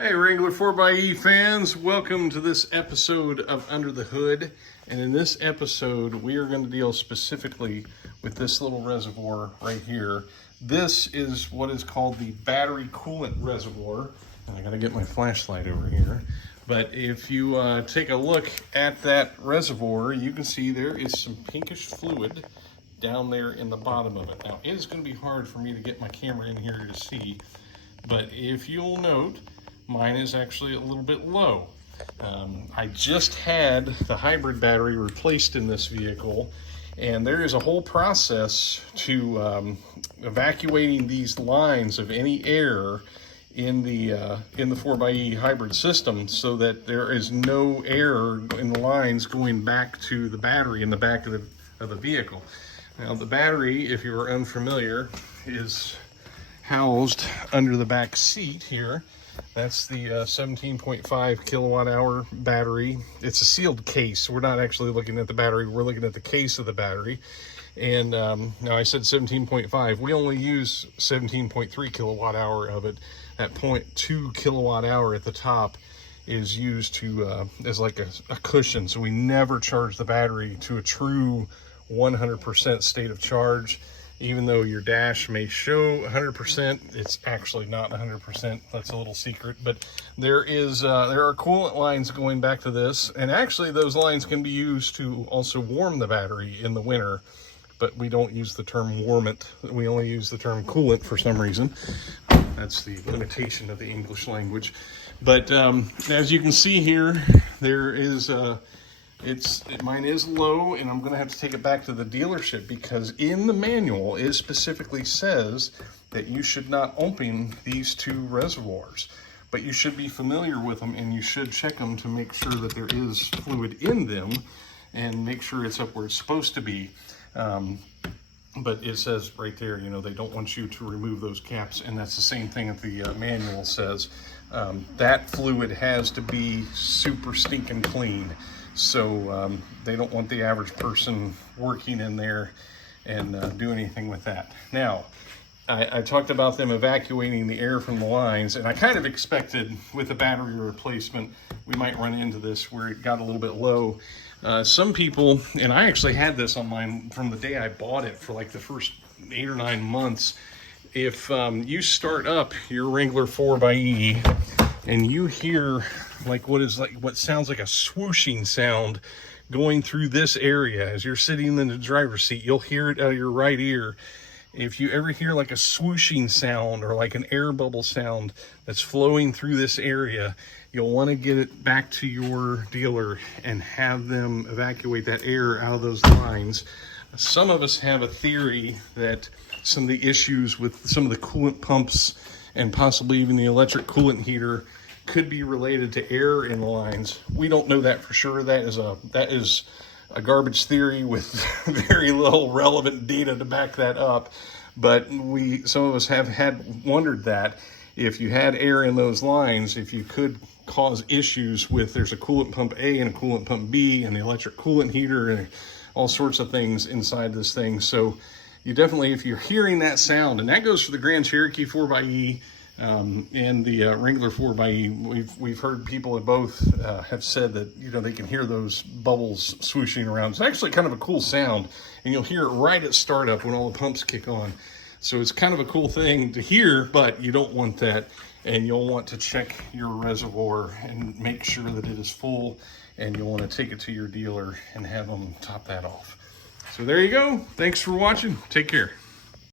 Hey Wrangler 4xe fans, welcome to this episode of Under the Hood. And in this episode, we are going to deal specifically with this little reservoir right here. This is what is called the battery coolant reservoir. And I got to get my flashlight over here. But if you take a look at that reservoir, you can see there is some pinkish fluid down there in the bottom of it. Now, it is going to be hard for me to get my camera in here to see, but if you'll note, mine is actually a little bit low. I just had the hybrid battery replaced in this vehicle, and there is a whole process to evacuating these lines of any air in the 4xe hybrid system, so that there is no air in the lines going back to the battery in the back of the vehicle. Now, the battery, if you are unfamiliar, is housed under the back seat here. That's the 17.5 kilowatt hour battery. It's a sealed case. We're not actually looking at the battery. We're looking at the case of the battery. And now I said 17.5. We only use 17.3 kilowatt hour of it. That 0.2 kilowatt hour at the top is used to as like a cushion. So we never charge the battery to a true 100% state of charge. Even though your dash may show 100%, it's actually not 100%. That's a little secret. But there are coolant lines going back to this, and actually those lines can be used to also warm the battery in the winter. But we don't use the term warm it. We only use the term coolant for some reason. That's the limitation of the English language. But as you can see here, there is mine is low, and I'm going to have to take it back to the dealership, because in the manual it specifically says that you should not open these two reservoirs, but you should be familiar with them, and you should check them to make sure that there is fluid in them and make sure it's up where it's supposed to be. But it says right there, you know, they don't want you to remove those caps, and that's the same thing that the manual says. That fluid has to be super stinking clean. So they don't want the average person working in there and do anything with that. Now, I talked about them evacuating the air from the lines, and I kind of expected with the battery replacement, we might run into this where it got a little bit low. Some people, and I actually had this on mine from the day I bought it for like the first 8 or 9 months. If you start up your Wrangler 4xe and you hear what sounds like a swooshing sound going through this area as you're sitting in the driver's seat, you'll hear it out of your right ear. If you ever hear like a swooshing sound or like an air bubble sound that's flowing through this area, you'll want to get it back to your dealer and have them evacuate that air out of those lines. Some of us have a theory that some of the issues with some of the coolant pumps and possibly even the electric coolant heater could be related to air in the lines. We don't know that for sure. That is a garbage theory with very little relevant data to back that up. But some of us have wondered that if you had air in those lines, if you could cause issues with, there's a coolant pump A and a coolant pump B and the electric coolant heater and all sorts of things inside this thing. So you definitely, if you're hearing that sound, and that goes for the Grand Cherokee 4xe and the Wrangler 4xe, we've heard people that both have said that, you know, they can hear those bubbles swooshing around. It's actually kind of a cool sound, and you'll hear it right at startup when all the pumps kick on. So it's kind of a cool thing to hear, but you don't want that, and you'll want to check your reservoir and make sure that it is full, and you'll want to take it to your dealer and have them top that off. So there you go. Thanks for watching. Take care.